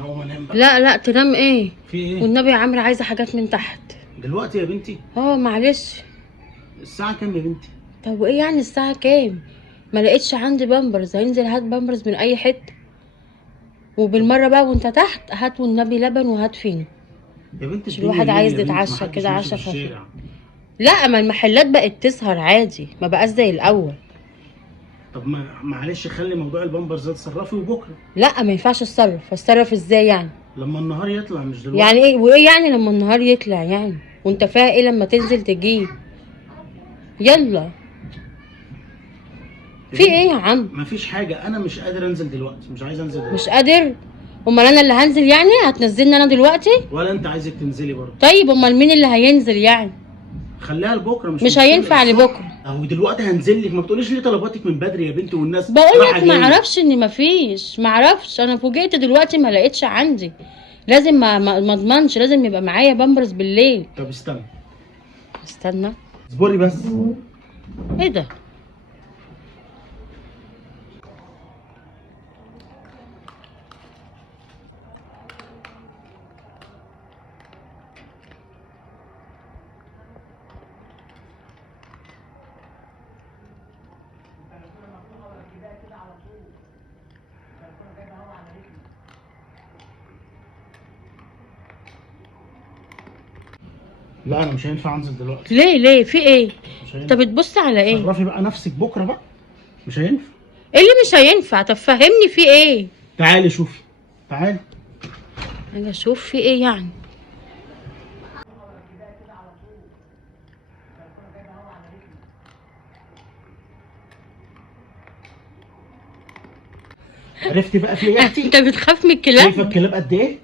انا اقوم انام بقى. لا لا تنام ايه؟ في ايه؟ والنبي يا عمرو عايزه حاجات من تحت. دلوقتي يا بنتي؟ معلش. الساعه كام يا بنتي؟ طب وايه يعني الساعه كام؟ ما لقيتش عندي بامبرز، هينزل هات بامبرز من اي حته. وبالمره بقى وانت تحت هات والنبي لبن وهات فين. يا بنتي مش الدنيا الواحد ليل عايز يا بنتي، يتعشى محدش كده ماشي عشا في خفيف. الشارع. لا ما المحلات بقت تسهر عادي، ما بقاش زي الاول. طب معلش خلي موضوع البامبرز ده تصرفي وبكره. لا ما ينفعش اتصرف ازاي يعني؟ لما النهار يطلع مش دلوقتي. يعني ايه وايه يعني لما النهار يطلع يعني؟ وانت فيها ايه لما تنزل تجيب؟ يلا. في ايه يا عم؟ مفيش حاجه، انا مش قادر انزل دلوقتي، مش عايز انزل دلوقتي. مش قادر؟ امال انا اللي هنزل يعني؟ هتنزلني انا دلوقتي؟ ولا انت عايزك تنزلي برضه؟ طيب امال مين اللي هينزل يعني؟ خليها لبكره. مش هينفع لبكره. اهو دلوقتي هنزل لك، ما بتقوليش ليه طلباتك من بدري يا بنتي والناس بقول رايحة لك ما جاية. اعرفش ان مفيش، ما اعرفش، انا فوجئت دلوقتي ما لقيتش عندي. لازم ما اضمنش، لازم يبقى معايا بامبرز بالليل. طب استنى استنى. اصبري بس. ايه ده؟ لا انا مش هينفع انزل دلوقتي. ليه في ايه؟ مش انت هينفع. بتبص على ايه؟ صرفي بقى نفسك بكره بقى. مش هينفع. ايه اللي مش هينفع؟ طب فهمني في ايه؟ تعالي شوفي. تعالي. انا اشوف في ايه يعني؟ عرفتي بقى في ايه يا اختي؟ انت بتخاف من الكلاب؟ شايفه الكلاب قد ايه؟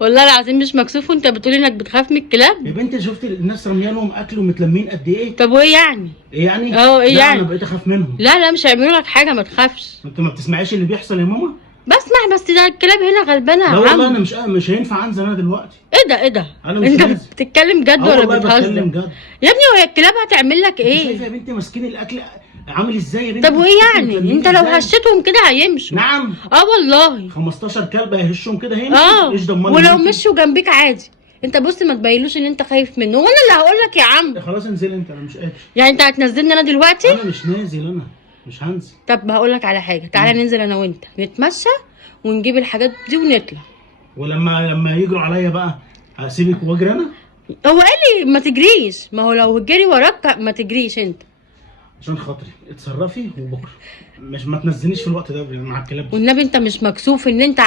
والله العظيم مش مكسوف وانت بتقولي انك بتخاف من الكلاب؟ يا بنتي شفتي الناس راميه لهم اكل ومتلمين قد ايه؟ طب وايه يعني؟ ايه يعني؟ ايه لا يعني؟ انا بقيت اخاف منهم. لا مش هيعملوا لك حاجه، ما تخافش. انت ما بتسمعيش اللي بيحصل يا ماما؟ بسمع، بس ده الكلاب هنا غلبانه يا لا عم. والله انا مش هينفع انزل انا دلوقتي. ايه ده؟ انا مش انت نازل. بتتكلم جد ولا والله بتهزر؟ بتكلم جد. يا ابني وهي الكلاب هتعمل لك شايفه ايه؟ يا بنتي ماسكين الاكل عامل ازاي يا بنتي؟ طب وايه يعني؟ متلمين انت لو إزاي؟ هشيتهم كده هيمشوا. نعم. والله 15 كلب هيهشهم كده هيمشوا. ايش ضمني؟ ولو مشوا جنبيك عادي. انت بص ما تبينلوش ان انت خايف منه، وانا اللي هقول لك يا عم. خلاص انزلي انت، انا مش قادر. يعني انت هتنزلني انا دلوقتي؟ انا مش نازل، انا مش هنزل. طب هقول لك على حاجه، تعالى ننزل انا وانت نتمشى ونجيب الحاجات دي ونطلع. ولما يجروا عليا بقى هسيبك واجري انا؟ هو قال لي ما تجريش، ما هو لو جري وراك ما تجريش انت. عشان خاطري اتصرفي وبكره. مش ما تنزلنيش في الوقت ده مع الكلاب دي. والنبي انت مش مكسوف ان انت